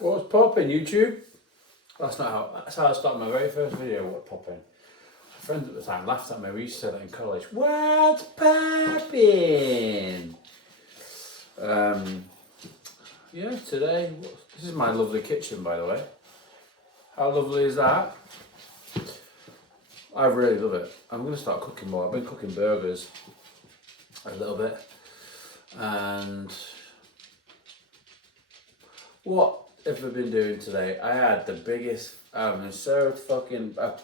What's popping, YouTube? That's how I started my very first video. What popping? My friends at the time laughed at me. We used to say that in college. What's popping? Yeah, today. This is my lovely kitchen, by the way. How lovely is that? I really love it. I'm going to start cooking more. I've been cooking burgers a little bit, and what have I been doing today? I had the biggest. I've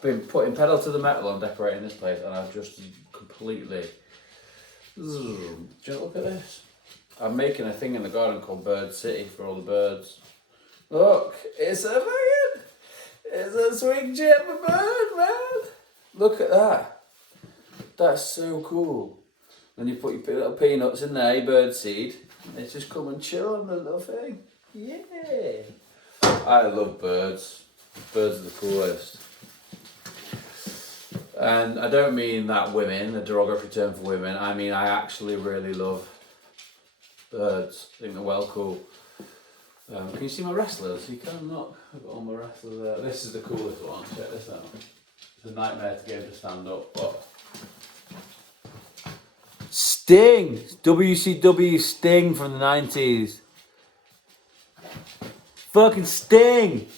been putting pedal to the metal on decorating this place, and I've just completely. Do you look at this? I'm making a thing in the garden called Bird City for all the birds. Look, it's a swing jet of a bird, man. Look at that. That's so cool. Then you put your little peanuts in there, your bird seed. They just come and chill on the little thing. Yeah. I love birds. Birds are the coolest. And I don't mean that women, a derogatory term for women. I mean I actually really love birds. I think they're well cool. Can you see my wrestlers? You can not. I've got all my wrestlers there. This is the coolest one. Check this out. It's a nightmare to get him to stand up, but Sting! WCW Sting from the 90s. Fucking Sting!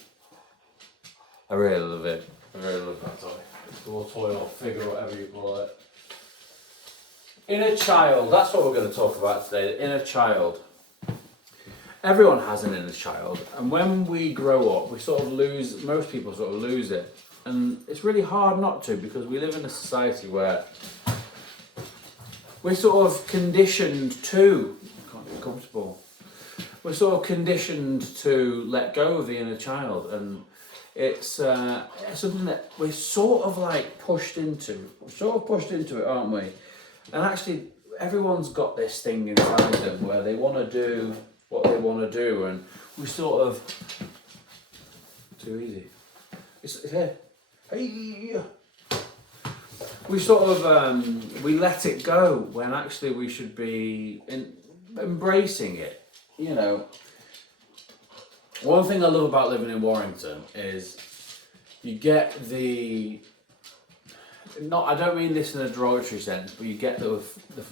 I really love it. I really love that toy. It's a little toy or figure, whatever you call it. Inner child. That's what we're going to talk about today. The inner child. Everyone has an inner child, and when we grow up, we sort of lose. Most people sort of lose it, and it's really hard not to, because we live in a society where we're sort of conditioned to. I can't get comfortable. We're sort of conditioned to let go of the inner child, and it's something that we're sort of like pushed into. We're sort of pushed into it, aren't we? And actually, everyone's got this thing inside them where they want to do what they want to do, and we sort of too easy. It's here. Hey. We sort of we let it go when actually we should be embracing it. You know, one thing I love about living in Warrington is you get the. Not, I don't mean this in a derogatory sense, but you get the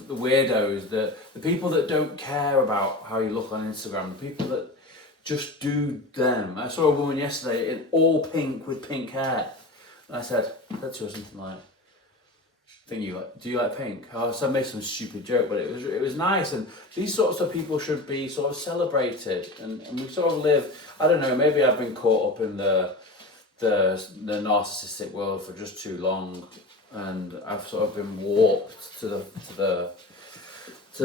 weirdos, the people that don't care about how you look on Instagram, the people that just do them. I saw a woman yesterday in all pink with pink hair, and I said to her something like, "Do you like pink?" Oh, so I made some stupid joke, but it was nice, and these sorts of people should be sort of celebrated, and we sort of live. I don't know, maybe I've been caught up in the narcissistic world for just too long, and I've sort of been warped to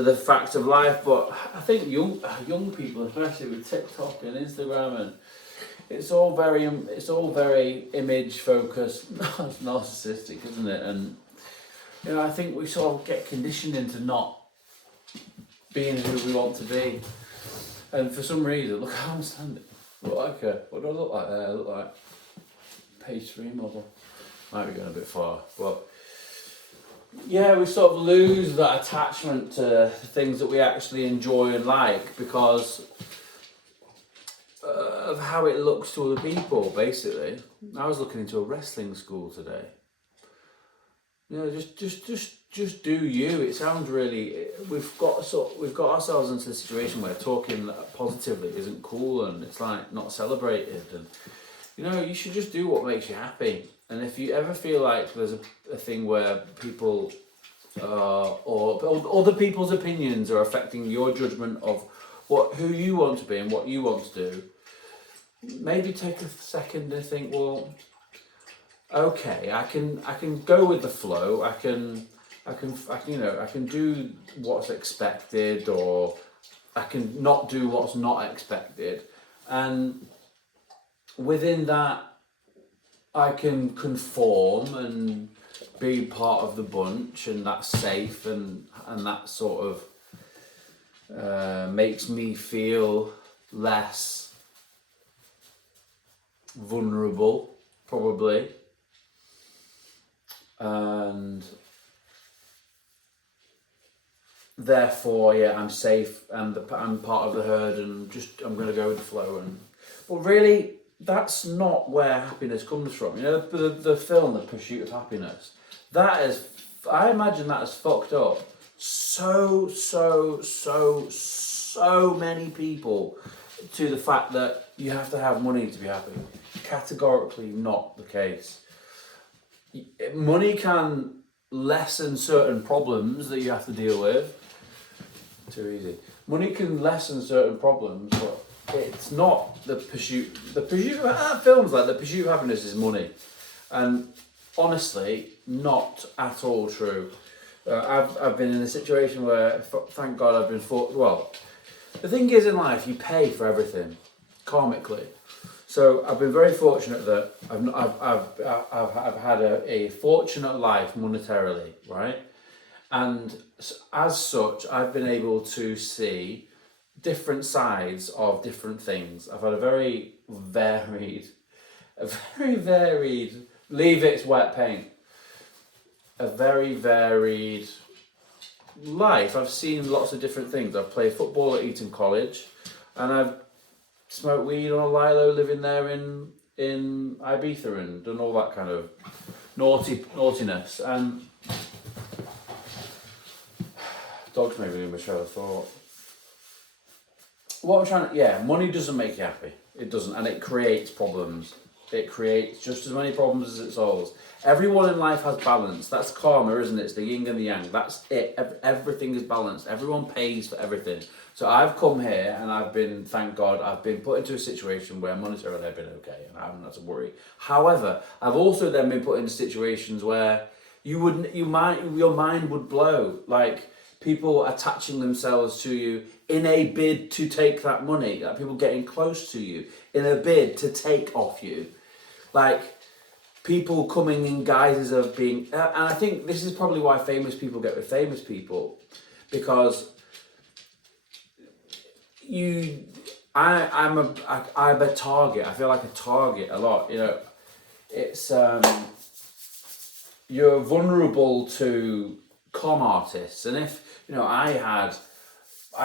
the fact of life. But I think young people, especially with TikTok and Instagram, and it's all very image focused, narcissistic, isn't it? And you know, I think we sort of get conditioned into not being who we want to be, and for some reason, look how I'm standing. What do I look like there? I look like page 3 model. Might be going a bit far, but yeah, we sort of lose that attachment to the things that we actually enjoy and like because of how it looks to other people. Basically, I was looking into a wrestling school today. You know, just do you. It sounds really. We've got ourselves into a situation where talking positively isn't cool, and it's like not celebrated. And you know, you should just do what makes you happy. And if you ever feel like there's a thing where people or other people's opinions are affecting your judgment of who you want to be and what you want to do, maybe take a second and think, well, okay, I can go with the flow. I can do what's expected, or I can not do what's not expected, and within that, I can conform and be part of the bunch, and that's safe, and that sort of makes me feel less vulnerable, probably. And therefore, yeah, I'm safe and I'm part of the herd and just I'm going to go with the flow. But really, that's not where happiness comes from. You know, the film, The Pursuit of Happiness, that is, I imagine that is fucked up so many people to the fact that you have to have money to be happy. Categorically not the case. Money can lessen certain problems that you have to deal with. Too easy. Money can lessen certain problems, but it's not the pursuit. The pursuit of films like The Pursuit of Happiness is money, and honestly, not at all true. I've been in a situation where, thank God, I've been well. The thing is, in life, you pay for everything, karmically. So I've been very fortunate that I've had a fortunate life monetarily, right? And as such, I've been able to see different sides of different things. I've had a very varied, leave its wet paint, a very varied life. I've seen lots of different things. I've played football at Eton College, and I've smoked weed on a lilo living there in Ibiza and done all that kind of naughtiness. And dogs maybe in my show of thought. What I'm trying to, money doesn't make you happy. It doesn't, and it creates problems. It creates just as many problems as it solves. Everyone in life has balance. That's karma, isn't it? It's the yin and the yang. That's it. Everything is balanced. Everyone pays for everything. So I've come here and I've been, thank God, I've been put into a situation where monetarily I've been okay and I haven't had to worry. However, I've also then been put into situations where your mind would blow. Like people attaching themselves to you in a bid to take that money. Like people getting close to you in a bid to take off you. Like people coming in guises of being, and I think this is probably why famous people get with famous people, because I'm a target. I feel like a target a lot. You know, it's you're vulnerable to con artists, and if you know, I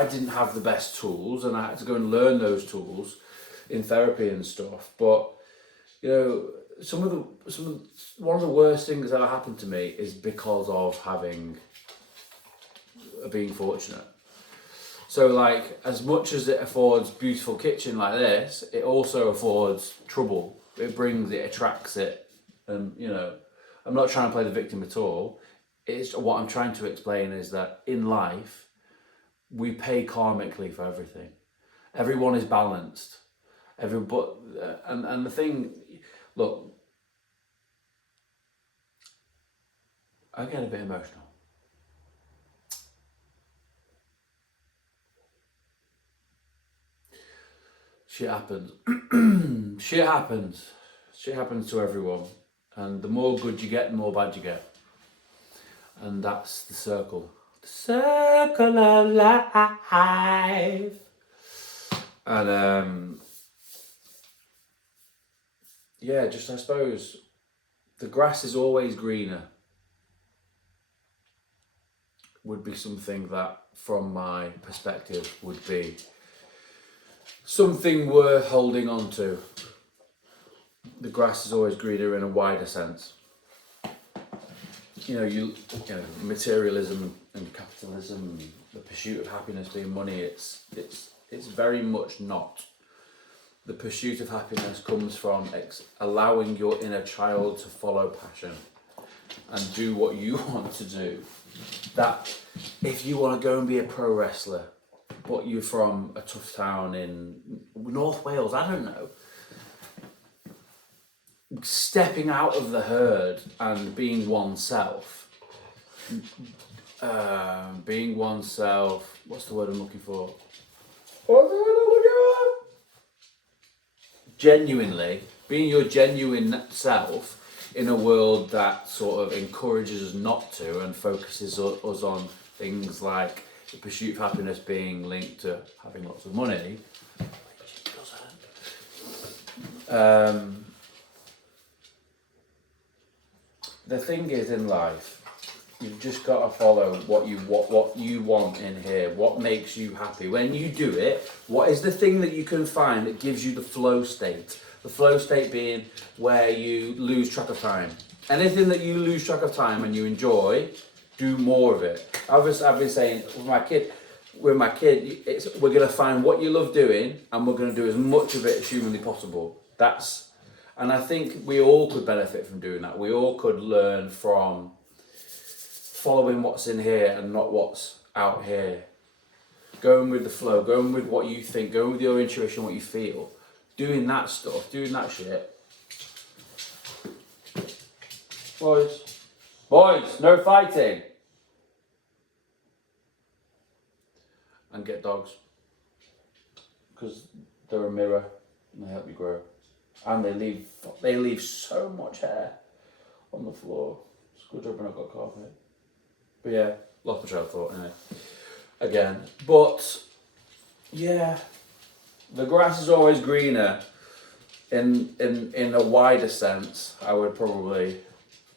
didn't have the best tools, and I had to go and learn those tools in therapy and stuff. But you know, one of the worst things that happened to me is because of being fortunate. So like, as much as it affords beautiful kitchen like this, it also affords trouble. It attracts it, and you know, I'm not trying to play the victim at all. It's what I'm trying to explain is that in life, we pay karmically for everything. Everyone is balanced. And the thing, look, I get a bit emotional. Shit happens. Shit happens. Shit happens to everyone. And the more good you get, the more bad you get. And that's the circle. The circle of life. And just I suppose the grass is always greener would be something that, from my perspective, would be something worth holding on to. The grass is always greener in a wider sense. You know, materialism and capitalism, the pursuit of happiness being money, it's very much not. The pursuit of happiness comes from allowing your inner child to follow passion and do what you want to do. That if you want to go and be a pro wrestler, but you're from a tough town in North Wales, I don't know, stepping out of the herd and being oneself, what's the word I'm looking for? Genuinely, being your genuine self in a world that sort of encourages us not to and focuses us on things like the pursuit of happiness being linked to having lots of money, which it doesn't. The thing is in life, You've just got to follow what you want in here. What makes you happy when you do it? What is the thing that you can find that gives you the flow state? The flow state being where you lose track of time. Anything that you lose track of time and you enjoy, do more of it. I've been saying with my kid, we're gonna find what you love doing and we're gonna do as much of it as humanly possible. And I think we all could benefit from doing that. We all could learn from following what's in here and not what's out here. Going with the flow, going with what you think, going with your intuition, what you feel. Doing that stuff, doing that shit. Boys, no fighting. And get dogs. Because they're a mirror and they help you grow. And they leave so much hair on the floor. It's a good job when I've got carpet. But yeah, lost my train of thought anyway. Again. But yeah, the grass is always greener. In a wider sense, I would probably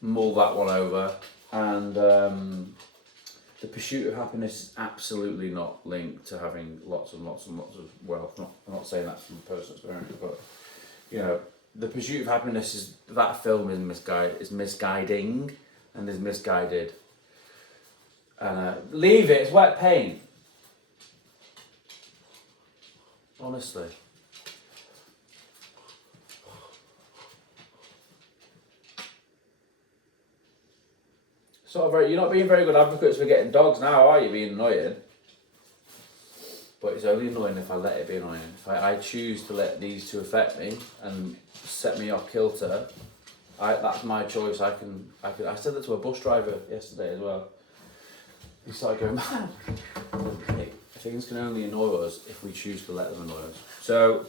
mull that one over. And the pursuit of happiness is absolutely not linked to having lots and lots and lots of wealth. I'm not saying that from personal experience, but you know, the pursuit of happiness is that film is misguiding and is misguided. Leave it. It's wet paint. Honestly. You're not being very good advocates for getting dogs now, are you? Being annoying. But it's only annoying if I let it be annoying. If I choose to let these two affect me and set me off kilter, that's my choice. I said that to a bus driver yesterday as well. He started going, man, things can only annoy us if we choose to let them annoy us. So,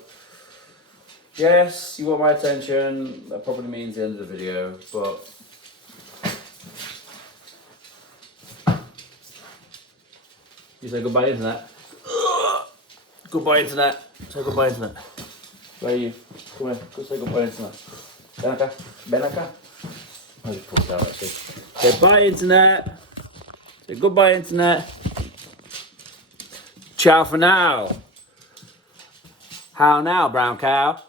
yes, you want my attention. That probably means the end of the video, but you say goodbye, internet. Goodbye, internet. Say goodbye, internet. Where are you? Come here. Go say goodbye, internet. Ben acá. I'll just pull it out actually. Say bye, internet. Say goodbye, internet. Ciao for now. How now, brown cow?